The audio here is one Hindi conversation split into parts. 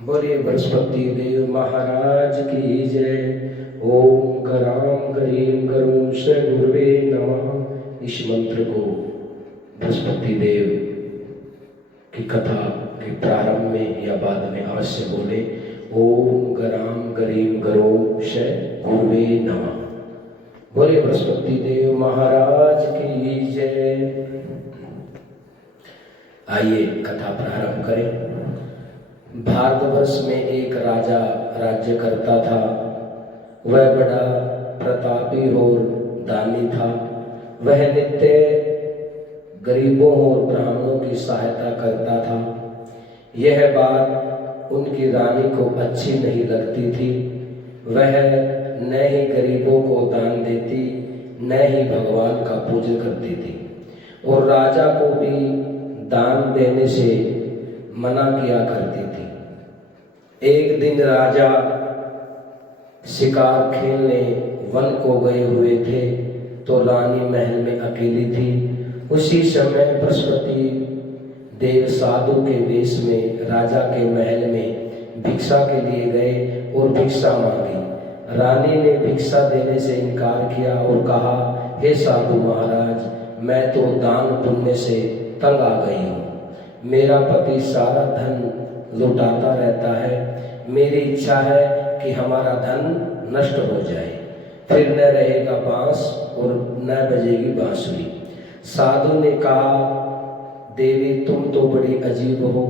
बोलिए बृहस्पति देव महाराज की जय। ओम कराम करीम करूं स गुरुवे नमः। इस मंत्र को बृहस्पति देव की कथा के प्रारंभ में या बाद में अवश्य बोले। ओम कराम करीम करूं स गुरुवे नमः। बोले बृहस्पति देव महाराज की जय। आइए कथा प्रारंभ करें। भारतवर्ष में एक राजा राज्य करता था। वह बड़ा प्रतापी और दानी था। वह नित्य गरीबों और ब्राह्मणों की सहायता करता था। यह बात उनकी रानी को अच्छी नहीं लगती थी। वह न ही गरीबों को दान देती, न ही भगवान का पूजन करती थी और राजा को भी दान देने से मना किया करती थी। एक दिन राजा शिकार खेलने वन को गए हुए थे तो रानी महल में अकेली थी। उसी समय बृहस्पति देव साधु के वेश में राजा के महल में भिक्षा के लिए गए और भिक्षा मांगी। रानी ने भिक्षा देने से इनकार किया और कहा, हे साधु महाराज, मैं तो दान पुण्य से तंग आ गई हूँ। मेरा पति सारा धन लुटाता रहता है। मेरी इच्छा है कि हमारा धन नष्ट हो जाए, फिर न रहेगा बांस और न बजेगी बांसुरी। साधु ने कहा, देवी तुम तो बड़ी अजीब हो।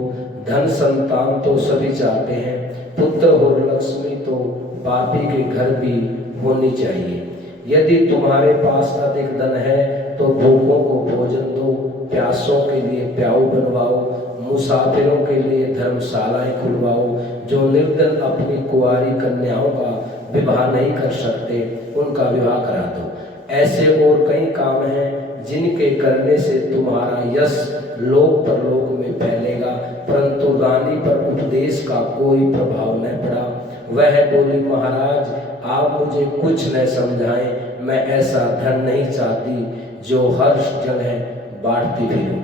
धन संतान तो सभी चाहते हैं, पुत्र और लक्ष्मी तो पापी के घर भी होनी चाहिए। यदि तुम्हारे पास अधिक धन है तो भूखों को भोजन दो, प्यासों के लिए प्याऊ बनवाओ, मुसाफिरों के लिए धर्मशालाएं खुलवाओ। जो निर्धन अपनी कुंवारी कन्याओं का विवाह नहीं कर सकते उनका विवाह करा दो। ऐसे और कई काम हैं जिनके करने से तुम्हारा यश लोक परलोक में फैलेगा। परंतु रानी पर उपदेश का कोई प्रभाव न पड़ा। वह बोली, महाराज आप मुझे कुछ न समझाएं। मैं ऐसा धन नहीं चाहती जो हर जगह बांटती फिरूं।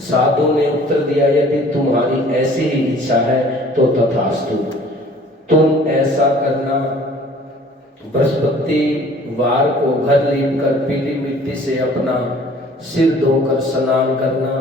साधु ने उत्तर दिया, यदि तुम्हारी ऐसी ही इच्छा है तो तथास्तु। तुम ऐसा करना, बृहस्पति वार को घर लीपकर पीली मिट्टी से अपना सिर धोकर स्नान करना,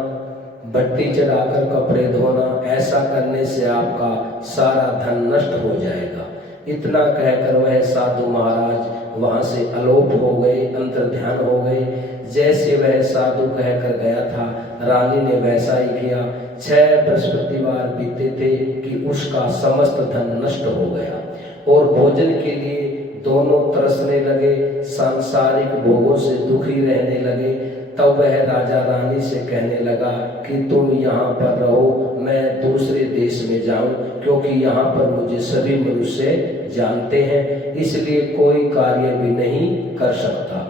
भट्टी चढ़ाकर कपड़े धोना। ऐसा करने से आपका सारा धन नष्ट हो जाएगा। इतना कहकर वह साधु महाराज वहां से अलोप हो गए, अंतर्ध्यान हो गए। जैसे वह साधु कहकर गया था, रानी ने वैसा ही किया। 6 बृहस्पतिवार बीते थे कि उसका समस्त धन नष्ट हो गया और भोजन के लिए दोनों तरसने लगे, सांसारिक भोगों से दुखी रहने लगे। तब वह राजा रानी से कहने लगा कि तुम यहाँ पर रहो, मैं दूसरे देश में जाऊं, क्योंकि यहाँ पर मुझे सभी मनुष्य जानते हैं, इसलिए कोई कार्य भी नहीं कर सकता।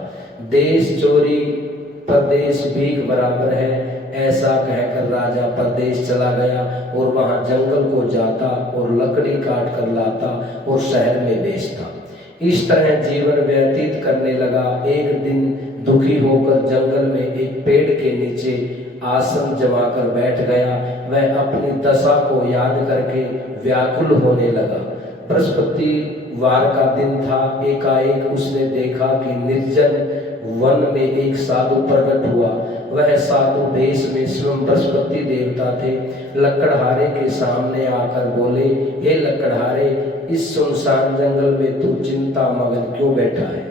देश चोरी परदेश भीख बराबर है। ऐसा कहकर राजा परदेश चला गया और वहां जंगल को जाता और लकड़ी काट कर लाता और शहर में बेचता। इस तरह जीवन व्यतीत करने लगा। एक दिन दुखी होकर जंगल में एक पेड़ के नीचे आसन जमाकर बैठ गया। वह अपनी दशा को याद करके व्याकुल होने लगा। बृहस्पति वार का दिन था। एकाएक उसने देखा कि निर्जन वन में एक साधु प्रकट हुआ। वह साधु वेश में स्वयं बृहस्पति देवता थे। लकड़हारे के सामने आकर बोले, हे लकड़हारे, इस सुनसान जंगल में तू चिंता मगन क्यों बैठा है?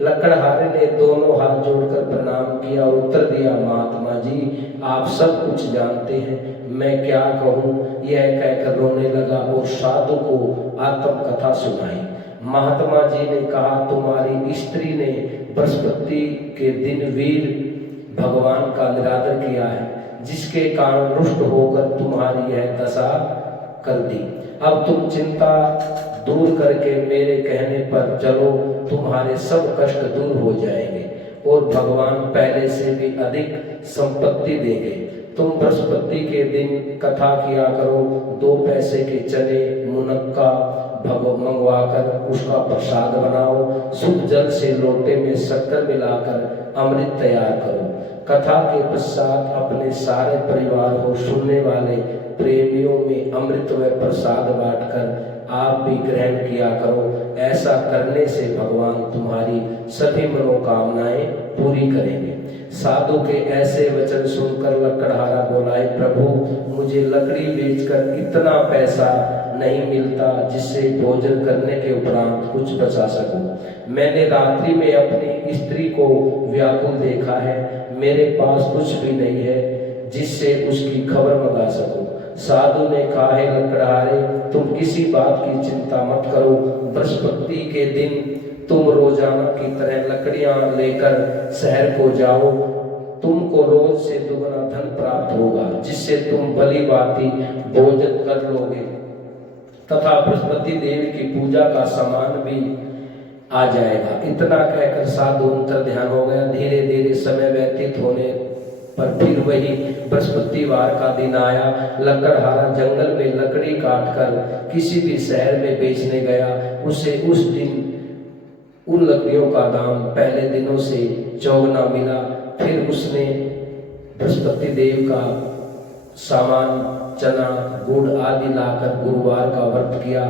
लकड़हारे ने दोनों हाथ जोड़कर प्रणाम किया और उत्तर दिया, महात्मा जी आप सब कुछ जानते हैं, मैं क्या कहूँ? यह कहकर रोने लगा और साधु को आत्मकथा सुनाई। महात्मा जी ने कहा, तुम्हारी स्त्री ने बृहस्पति के दिन वीर भगवान का निरादर किया है, जिसके कारण रुष्ट होकर तुम्हारी यह दशा कर दी। अब तुम चिंता दूर करके मेरे कहने पर चलो, तुम्हारे सब कष्ट दूर हो जाएंगे और भगवान पहले से भी अधिक संपत्ति देंगे। तुम बृहस्पति के दिन कथा किया करो। 2 पैसे के चने मुनक्का मंगवाकर उसका प्रसाद बनाओ। शुद्ध जल से लोटे में शक्कर मिलाकर अमृत तैयार करो। कथा के पश्चात अपने सारे परिवार को सुनने वाले प्रेमियों में अमृत व प्रसाद बांटकर आप भी ग्रहण किया करो। ऐसा करने से भगवान तुम्हारी सभी मनोकामनाएं पूरी करेंगे। साधु के ऐसे वचन सुनकर लकड़हारा बोला, प्रभु मुझे लकड़ी बेचकर इतना पैसा नहीं मिलता जिससे भोजन करने के उपरांत कुछ बचा सकूं। मैंने रात्रि में अपनी स्त्री को व्याकुल देखा है, मेरे पास कुछ भी नहीं है जिससे उसकी खबर मंगा सकूं। साधु ने कहा, है लकड़हारे, तुम किसी बात की चिंता मत करो। बृहस्पति के दिन तुम रोजाना की तरह लकड़ियां लेकर शहर को जाओ। तुमको रोज से दुगना धन प्राप्त होगा, जिससे तुम भली भांति भोजन कर लोगे तथा बृहस्पति देव की पूजा का सामान भी आ जाएगा। इतना कहकर साधु अंतर ध्यान हो गया। धीरे धीरे समय व्यतीत होने पर फिर वही बृहस्पतिवार का दिन आया। लकड़हारा जंगल में लकड़ी काटकर किसी भी शहर में बेचने गया। उसे उस दिन उन लकड़ियों का दाम पहले दिनों से चौगुना मिला। फिर उसने बृहस्पति देव का सामान, चना, गुड़ आदि लाकर गुरुवार का व्रत किया।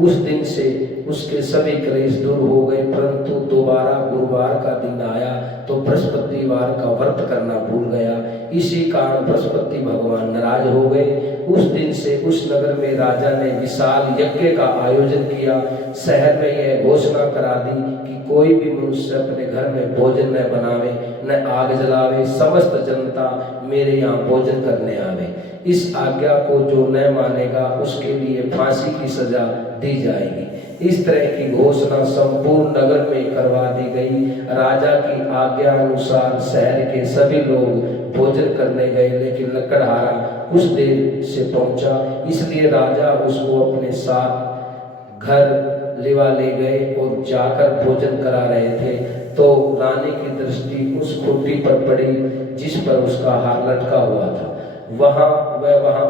उस दिन से उसके सभी क्लेश दूर हो गए। परंतु दोबारा गुरुवार का दिन आया तो बृहस्पतिवार का व्रत करना भूल गया। इसी कारण बृहस्पति भगवान नाराज हो गए। उस दिन से उस नगर में राजा ने विशाल यज्ञ का आयोजन किया। शहर में यह घोषणा करा दी कि कोई भी मनुष्य अपने घर में भोजन न बनावे, न आग जलावे। समस्त जनता मेरे यहाँ भोजन करने आवे। इस आज्ञा को जो न मानेगा उसके लिए फांसी की सजा दी जाएगी। इस तरह की घोषणा संपूर्ण नगर में करवा दी गई। राजा की आज्ञा अनुसार शहर के सभी लोग भोजन करने गए, लेकिन लकड़हारा कुछ देर से पहुंचा, इसलिए राजा उसको अपने साथ घर लिवा ले गए और जाकर भोजन करा रहे थे तो रानी की दृष्टि उस खूंटी पर पड़ी जिस पर उसका हार लटका हुआ था। वहां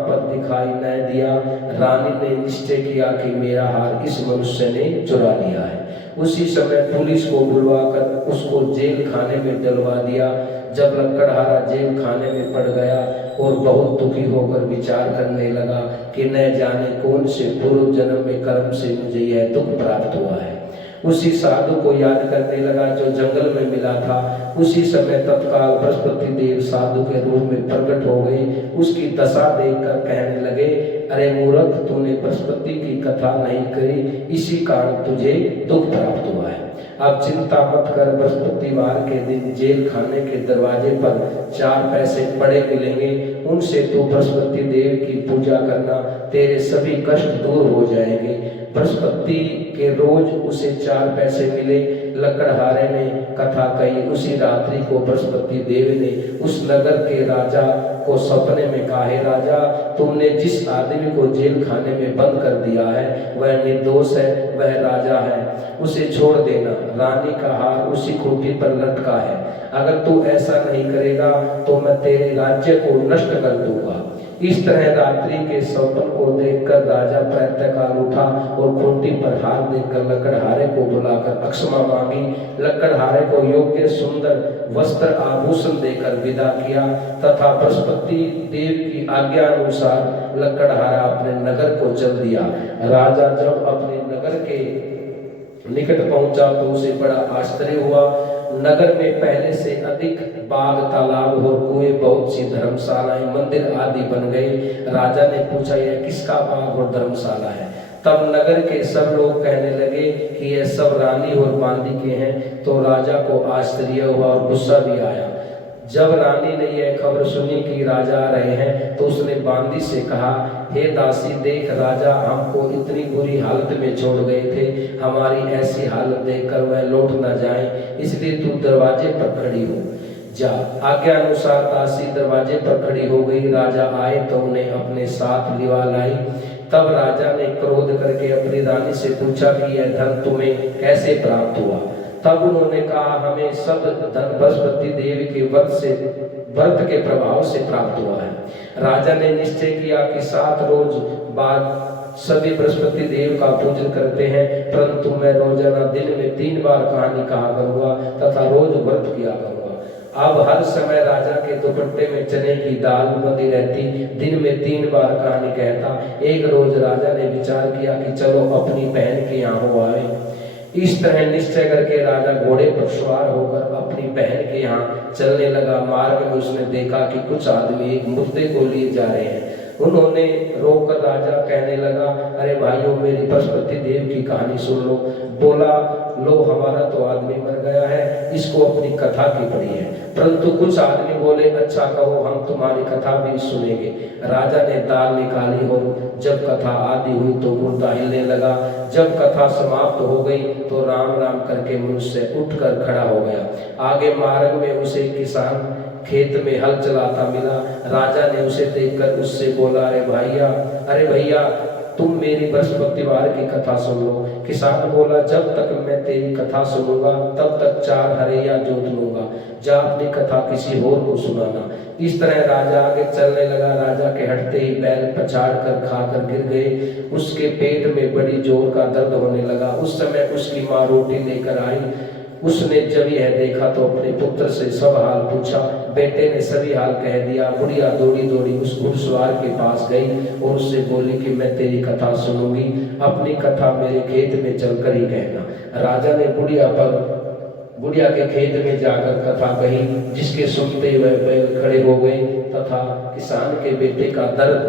पर दिखाई न दिया। रानी ने निश्चय किया कि मेरा हार इस मनुष्य ने चुरा लिया है। उसी समय पुलिस को बुलवाकर उसको जेल खाने में डलवा दिया। जब लकड़हारा जेल खाने में पड़ गया और बहुत दुखी होकर विचार करने लगा कि न जाने कौन से पूर्व जन्म में कर्म से मुझे यह दुख प्राप्त हुआ है, उसी साधु को याद करने लगा जो जंगल में मिला था। उसी समय तत्काल बृहस्पति देव साधु के रूप में प्रकट हो गए। उसकी दशा देखकर कहने लगे, अरे मूर्ख, तूने बृहस्पति की कथा नहीं करी, इसी कारण तुझे दुख प्राप्त हुआ है। अब चिंता मत कर, बृहस्पतिवार के दिन जेल खाने के दरवाजे पर 4 पैसे पड़े मिलेंगे, उनसे तू बृहस्पति देव की पूजा करना, तेरे सभी कष्ट दूर हो जाएंगे। बृहस्पति के रोज उसे 4 पैसे मिले। लकड़हारे ने कथा कही। उसी रात्रि को बृहस्पति देव ने उस नगर के राजा को सपने में कहा, हे राजा, तुमने जिस आदमी को जेल खाने में बंद कर दिया है वह निर्दोष है, वह राजा है, उसे छोड़ देना। रानी का हार उसी खूंटी पर लटका है। अगर तू ऐसा नहीं करेगा तो मैं तेरे राज्य को नष्ट कर दूंगा। इस तरह रात्रि के स्वप्न को देखकर राजा प्रातःकाल उठा और खूंटी पर हार देखकर लकड़हारे को बुलाकर क्षमा मांगी। लकड़हारे को योग्य सुंदर वस्त्र आभूषण देकर विदा किया तथा बृहस्पति देव की आज्ञा अनुसार लकड़हारा अपने नगर को चल दिया। राजा जब अपने नगर के निकट पहुंचा तो उसे बड़ा आश्चर्य हुआ। नगर में पहले से अधिक बाग, तालाब और कुएं, बहुत सी धर्मशालाएं, मंदिर आदि बन गए। राजा ने पूछा, यह किसका बाग और धर्मशाला है? तब नगर के सब लोग कहने लगे कि यह सब रानी और बांदी के हैं। तो राजा को आश्चर्य हुआ और गुस्सा भी आया। जब रानी ने यह खबर सुनी कि राजा आ रहे हैं तो उसने बांदी से कहा, हे दासी, देख राजा हमको इतनी बुरी हालत में छोड़ गए थे, हमारी ऐसी हालत देखकर वह लौट न जाए, इसलिए तू दरवाजे पर खड़ी हो जा। आज्ञा अनुसार दासी दरवाजे पर खड़ी हो गई। राजा आए तो उन्हें अपने साथ लिवा लाई। तब राजा ने क्रोध करके अपनी रानी से पूछा कि यह धन तुम्हें कैसे प्राप्त हुआ? तब उन्होंने कहा, हमें सब धन बृहस्पति देव के व्रत के प्रभाव से प्राप्त हुआ है। राजा ने निश्चय किया कि 7 रोज बाद सभी बृहस्पति देव का पूजन करते हैं, परंतु मैं रोजाना दिन में 3 बार कहानी कहा करूंगा तथा रोज व्रत किया करूंगा। अब हर समय राजा के दुपट्टे में चने की दाल बंधी रहती, दिन में 3 बार कहानी कहता। एक रोज राजा ने विचार किया कि चलो अपनी बहन के यहाँ हो आए। इस तरह निश्चय करके राजा घोड़े पर सवार होकर अपनी बहन के यहाँ चलने लगा। मार्ग में उसने देखा कि कुछ आदमी एक मुर्दे को लिए जा रहे हैं। उन्होंने रोककर राजा कहने लगा, अरे भाइयों, मेरी बृहस्पति देव की कहानी सुन लो। बोला, लो हमारा तो आदमी मर गया है, इसको अपनी कथा की पड़ी है। परंतु कुछ आदमी बोले, अच्छा कहो, हम तुम्हारी कथा भी सुनेंगे। राजा ने दाल निकाली और जब कथा आदि हुई तो मुर्दा हिलने लगा। जब कथा समाप्त हो गई तो राम राम करके मनुष्य उठकर खड़ा हो गया। आगे मार्ग में उसे किसान खेत में हल चलाता मिला। राजा ने उसे देखकर उससे बोला, अरे भैया, तुम मेरी बृहस्पतिवार की कथा सुन लो। किसान बोला, जब तक मैं तेरी कथा सुनूंगा तब तक 4 हरैया जोत लूंगा। जा अपनी कथा किसी और को सुनाना। इस तरह राजा आगे चलने लगा। राजा के हटते ही बैल पछाड़ कर खाकर गिर गए। उसके पेट में बड़ी जोर का दर्द होने लगा। उस समय उसकी माँ रोटी लेकर आई। उसने जब यह देखा तो अपने पुत्र से सब हाल पूछा। बेटे ने सभी हाल कह दिया। बुढ़िया दौड़ी दौड़ी उस घुड़सवार के पास गई और उससे बोली कि मैं तेरी कथा सुनूंगी, अपनी कथा मेरे खेत में चलकर ही कहना। राजा ने बुढ़िया के खेत में जाकर कथा कही, जिसके सुनते हुए बैल खड़े हो गए तथा किसान के बेटे का दर्द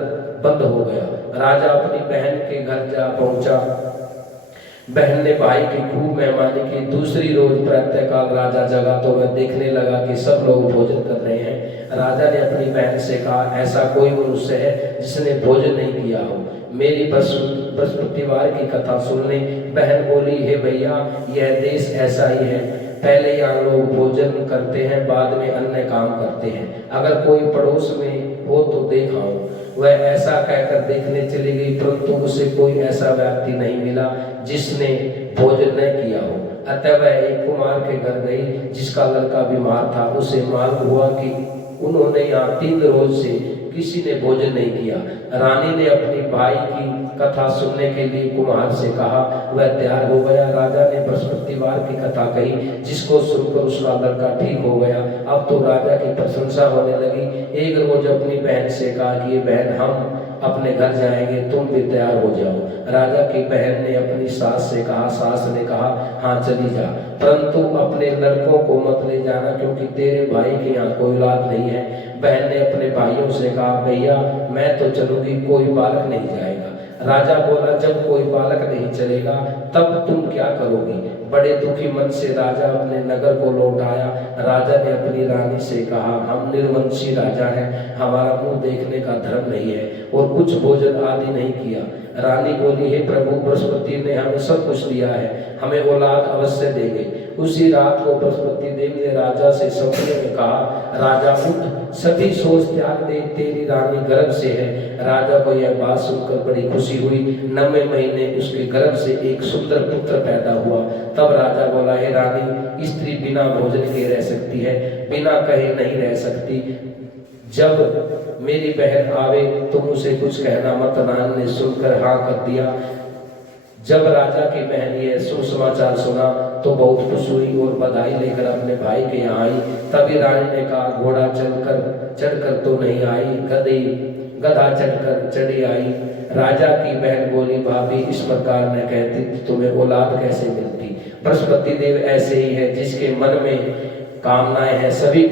बंद हो गया। राजा अपनी बहन के घर जा पहुंचा। बहन ने भाई की खूब मेहमानी की। दूसरी रोज प्रातःकाल राजा जगा तो वह देखने लगा कि सब लोग भोजन कर रहे हैं। राजा ने अपनी बहन से कहा, ऐसा कोई मनुष्य है जिसने भोजन नहीं किया हो, मेरी बृहस्पतिवार की कथा सुनने। बहन बोली, हे भैया, यह देश ऐसा ही है, पहले यहाँ लोग भोजन करते हैं, बाद में अन्य काम करते हैं। अगर कोई पड़ोस में हो तो देख आओ। वह ऐसा कहकर देखने चली गई, परंतु उसे कोई ऐसा व्यक्ति नहीं मिला जिसने भोजन न किया हो। अतः वह एक कुमार के घर गई जिसका लड़का बीमार था। उसे मालूम हुआ कि उन्होंने यहाँ 3 रोज से किसी ने भोजन नहीं किया। रानी ने अपनी भाई की कथा सुनने के लिए कुमार से कहा। वह तैयार हो गया। राजा ने बृहस्पतिवार की कथा कही, जिसको सुनकर उसका लड़का ठीक हो गया। अब तो राजा की प्रशंसा होने लगी। एक रोज अपनी बहन से कहा कि ये बहन, हम अपने घर जाएंगे, तुम भी तैयार हो जाओ। राजा की बहन ने अपनी सास से कहा। सास ने कहा, हाँ चली जा, परंतु अपने लड़कों को मत ले जाना, क्योंकि तेरे भाई के यहाँ कोई औलाद नहीं है। बहन ने अपने भाइयों से कहा, भैया मैं तो चलूंगी, कोई बालक नहीं जाएगा। राजा बोला, जब कोई बालक नहीं चलेगा तब तुम क्या करोगी? बड़े दुखी मन से राजा अपने नगर को लौट आया। राजा ने अपनी रानी से कहा, हम निर्वंशी राजा हैं, हमारा मुंह देखने का धर्म नहीं है और कुछ भोजन आदि नहीं किया। रानी बोली, हे प्रभु, बृहस्पति ने हमें सब कुछ दिया है, हमें औलाद अवश्य देंगे। उसी रात को बृहस्पति देव ने राजा से सपने में कहा, राजा उठ, सभी सोच त्याग दे, तेरी रानी गर्भ से है। राजा को यह बात सुनकर बड़ी खुशी हुई। 9वें महीने उसके गर्भ से एक सुंदर पुत्र पैदा हुआ। तब राजा बोला, हे रानी, स्त्री बिना भोजन के रह सकती है, बिना कहे नहीं रह सकती। जब मेरी बहन आवे तुम उसे कुछ कहना मत। रानी ने सुनकर हाँ कर दिया। जब राजा की बहन यह सुसमाचार सुना तो बहुत खुश हुई और बधाई लेकर अपने भाई के यहाँ आई। तभी रानी ने कहा, घोड़ा चढ़कर तो नहीं आई, गधा चढ़कर चढ़ी आई। राजा की बहन बोली, भाभी इस प्रकार न कहती तो तुम्हें औलाद कैसे मिलती? बृहस्पति देव ऐसे ही है, जिसके मन में कामनाएं हैं सभी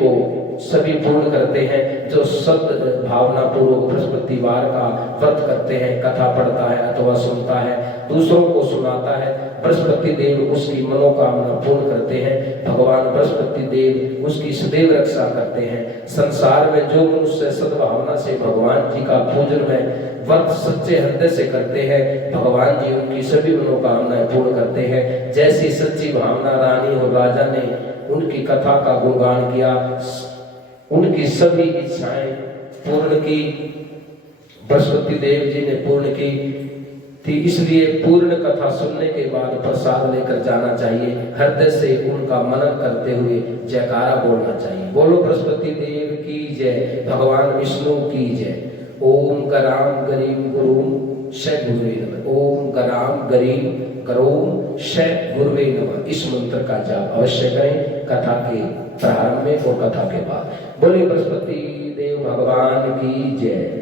पूर्ण करते हैं। जो सत्य भावना पूर्वक बृहस्पतिवार का व्रत करते हैं, कथा पढ़ता है अथवा सुनता है, दूसरों को सुनाता है, बृहस्पति देव उसकी मनोकामना पूर्ण करते हैं। भगवान बृहस्पति देव उसकी सदैव रक्षा करते हैं। संसार में जो मनुष्य सद्भावना से भगवान जी का पूजन में व्रत सच्चे हृदय से करते हैं, भगवान जी उनकी सभी मनोकामनाएं पूर्ण करते हैं। जैसी सच्ची भावना रानी और राजा ने उनकी कथा का गुणगान किया, उनकी सभी इच्छाएं पूर्ण की, बृहस्पति देव जी ने पूर्ण की थी। इसलिए पूर्ण कथा सुनने के बाद प्रसाद लेकर जाना चाहिए। हृदय से उनका मनन करते हुए जयकारा बोलना चाहिए। बोलो बृहस्पति देव की जय, भगवान विष्णु की जय। ओम गराम गरीम गुरुम श गुरुवे नमः। ओम गराम गरीम करोम श गुरुवे नमः इस मंत्र का जाप अवश्य करें कथा के प्रारंभ में और कथा के बाद। बोले बृहस्पति देव भगवान की जय।